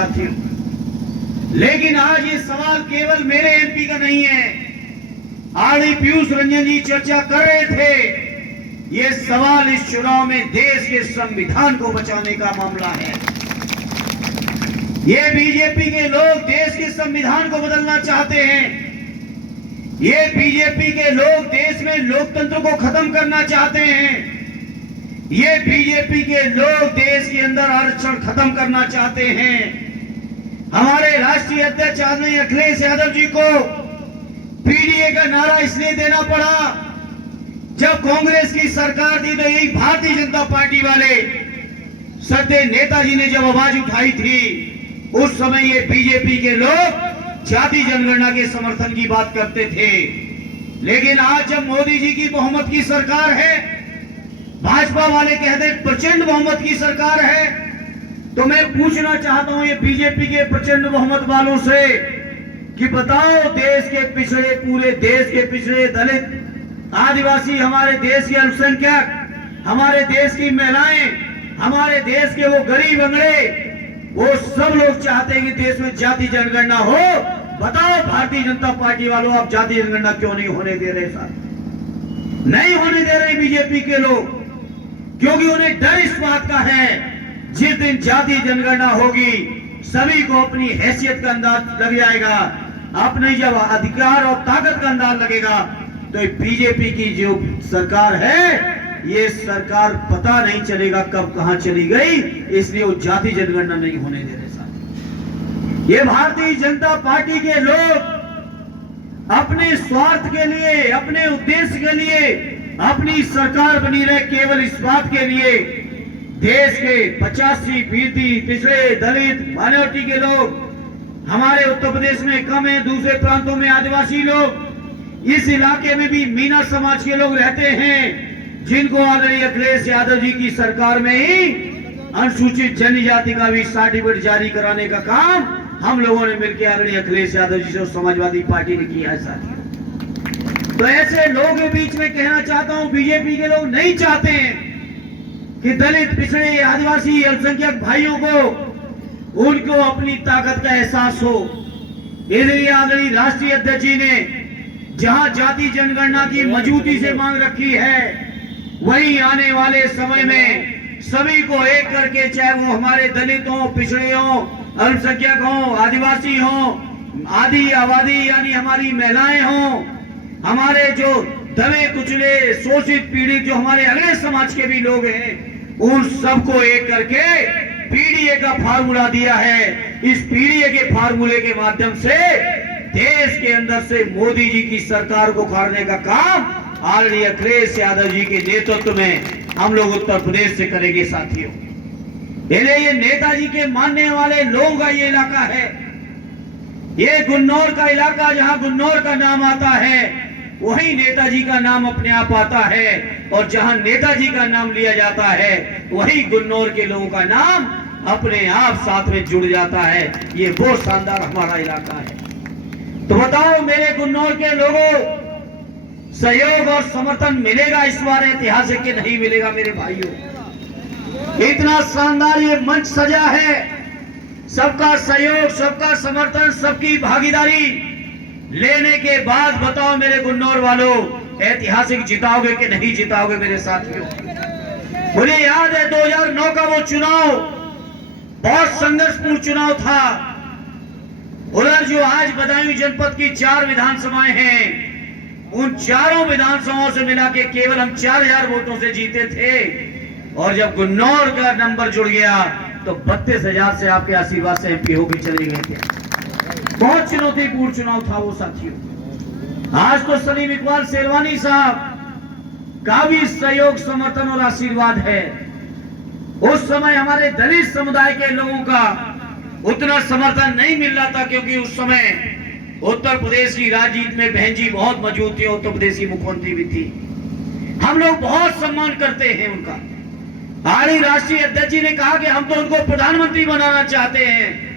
साथियों, लेकिन आज ये सवाल केवल मेरे एमपी का नहीं है। आरडी पीयूष रंजन जी चर्चा कर रहे थे। ये सवाल इस चुनाव में देश के संविधान को बचाने का मामला है। ये बीजेपी के लोग देश के संविधान को बदलना चाहते हैं। ये बीजेपी के लोग देश में लोकतंत्र को खत्म करना चाहते हैं। ये बीजेपी के लोग देश के अंदर आरक्षण खत्म करना चाहते हैं। हमारे राष्ट्रीय अध्यक्ष आदरणीय अखिलेश यादव जी को पीडीए का नारा इसलिए देना पड़ा, जब कांग्रेस की सरकार थी तो यही भारतीय जनता पार्टी वाले श्रद्धेय नेताजी ने जब आवाज उठाई थी, उस समय ये बीजेपी के लोग जाति जनगणना के समर्थन की बात करते थे। लेकिन आज जब मोदी जी की बहुमत की सरकार है, भाजपा वाले कहते हैं प्रचंड बहुमत की सरकार है, तो मैं पूछना चाहता हूं ये बीजेपी के प्रचंड बहुमत वालों से कि बताओ, देश के पिछड़े, पूरे देश के पिछड़े दलित, आदिवासी, हमारे देश के अल्पसंख्यक, हमारे देश की महिलाएं, हमारे देश के वो गरीब अंगड़े, वो सब लोग चाहते हैं कि देश में जाति जनगणना हो। बताओ भारतीय जनता पार्टी वालों, आप जाति जनगणना क्यों नहीं होने दे रहे? साथ नहीं होने दे रहे बीजेपी के लोग, क्योंकि उन्हें डर इस बात का है, जिस दिन जाति जनगणना होगी सभी को अपनी हैसियत का अंदाज लग जाएगा, अपने जब अधिकार और ताकत का अंदाज लगेगा, तो बीजेपी की जो सरकार है, ये सरकार पता नहीं चलेगा कब कहां चली गई। इसलिए वो जाति जनगणना नहीं होने दे रहे साथ। ये भारतीय जनता पार्टी के लोग अपने स्वार्थ के लिए, अपने उद्देश्य के लिए अपनी सरकार बनी रहे, केवल इस बात के लिए देश के 85% पिछड़े, दलित, माइनॉरिटी के लोग हमारे उत्तर प्रदेश में कम है, दूसरे प्रांतों में आदिवासी लोग, इस इलाके में भी मीना समाज के लोग रहते हैं, जिनको आदरणीय अखिलेश यादव जी की सरकार में ही अनुसूचित जनजाति का भी सर्टिफिकेट जारी कराने का काम हम लोगों ने मिलकर आदरणीय अखिलेश यादव जी से और समाजवादी पार्टी ने किया है साथियों। तो ऐसे लोगों के बीच में कहना चाहता हूं, बीजेपी के लोग नहीं चाहते हैं कि दलित, पिछड़े, आदिवासी, अल्पसंख्यक भाइयों को उनको अपनी ताकत का एहसास हो। इसलिए आदरणीय राष्ट्रीय अध्यक्ष जी ने जहां जाति जनगणना की मजबूती से मांग रखी है, वहीं आने वाले समय में सभी को एक करके, चाहे वो हमारे दलित हो, पिछड़े हो, अल्पसंख्यक हो, आदिवासी हो, आदि आबादी यानी हमारी महिलाएं हो, हमारे जो दबे कुचले, शोषित, पीड़ित जो हमारे अगले समाज के भी लोग हैं, उन सबको एक करके पीडीए का फार्मूला दिया है। इस पीडीए के फार्मूले के माध्यम से देश के अंदर से मोदी जी की सरकार को उखाड़ने का काम आदरणीय अखिलेश यादव जी के नेतृत्व में हम लोग उत्तर प्रदेश से करेंगे साथियों। ये नेताजी के मानने वाले लोगों का ये इलाका है, ये गुन्नौर का इलाका, जहां गुन्नौर का नाम आता है वहीं नेताजी का नाम अपने आप आता है, और जहां नेताजी का नाम लिया जाता है वहीं गुन्नौर के लोगों का नाम अपने आप साथ में जुड़ जाता है। ये बहुत शानदार हमारा इलाका है। तो बताओ मेरे गुन्नौर के लोगों, सहयोग और समर्थन मिलेगा इस बार ऐतिहासिक के नहीं मिलेगा? मेरे भाइयों, इतना शानदार ये मंच सजा है, सबका सहयोग, सबका समर्थन, सबकी भागीदारी लेने के बाद बताओ मेरे गुन्नौर वालों, ऐतिहासिक जिताओगे कि नहीं जिताओगे? मेरे साथियों, मुझे याद है 2009 का वो चुनाव बहुत संघर्षपूर्ण चुनाव था। उधर जो आज बदायूं जनपद की 4 विधानसभाएं हैं, उन चारों विधानसभाओं से मिला के केवल हम 4000 वोटों से जीते थे, और जब गुन्नौर का नंबर जुड़ गया तो 32,000 से आपके आशीर्वाद से एमपी होकर चले गए थे। बहुत चुनौतीपूर्ण चुनाव था वो साथियों। आज तो सलीम इकबाल शेरवानी साहब का भी सहयोग, समर्थन और आशीर्वाद है। उस समय हमारे दलित समुदाय के लोगों का उतना समर्थन नहीं मिल रहा था, क्योंकि उस समय उत्तर प्रदेश की राजनीति में बहन जी बहुत मौजूद थी, उत्तर प्रदेश की मुख्यमंत्री भी थी। हम लोग बहुत सम्मान करते हैं उनका। आरडी राष्ट्रीय अध्यक्ष जी ने कहा कि हम तो उनको प्रधानमंत्री बनाना चाहते हैं।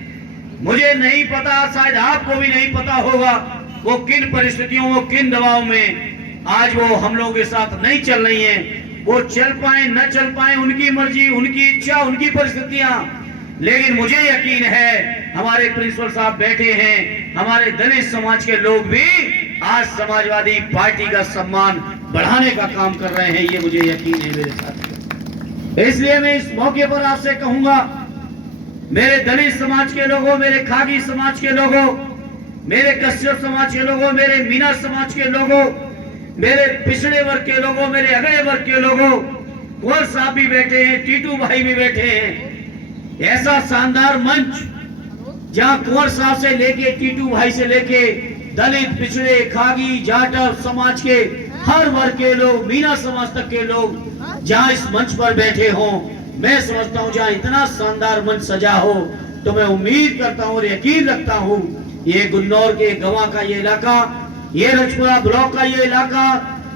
मुझे नहीं पता, शायद आपको भी नहीं पता होगा, वो किन परिस्थितियों, वो किन दबाव में आज वो हम लोगों के साथ नहीं चल रही हैं। वो चल पाए न चल पाए, उनकी मर्जी, उनकी इच्छा, उनकी परिस्थितियां, लेकिन मुझे यकीन है हमारे प्रिंसिपल साहब बैठे हैं, हमारे दलित समाज के लोग भी आज समाजवादी पार्टी का सम्मान बढ़ाने का काम कर रहे हैं, ये मुझे यकीन है मेरे साथियों। इसलिए मैं इस मौके पर आपसे कहूंगा, मेरे दलित समाज के लोगों, मेरे खागी समाज के लोगों, मेरे कश्यप समाज के लोगों, मेरे मीना समाज के लोगों, मेरे पिछड़े वर्ग के लोगों, मेरे अगले वर्ग के लोगों, कुंवर साहब भी बैठे हैं, टीटू भाई भी बैठे हैं। ऐसा शानदार मंच जहां कुंवर साहब से लेके टीटू भाई से लेके दलित, पिछड़े, खागी, जाटव समाज के हर वर्ग के लोग, मीना समाज तक के लोग जहां इस मंच पर बैठे हों, मैं समझता हूं जहां इतना शानदार मंच सजा हो तो मैं उम्मीद करता हूं और यकीन रखता हूं ये गुन्नौर के गवा का ये इलाका, ये रजपुरा ब्लॉक का ये इलाका,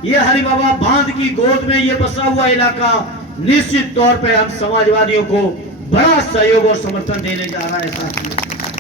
ये हरिबाबा बांध की गोद में ये बसा हुआ इलाका निश्चित तौर पे हम समाजवादियों को बड़ा सहयोग और समर्थन देने जा रहा है साथियों।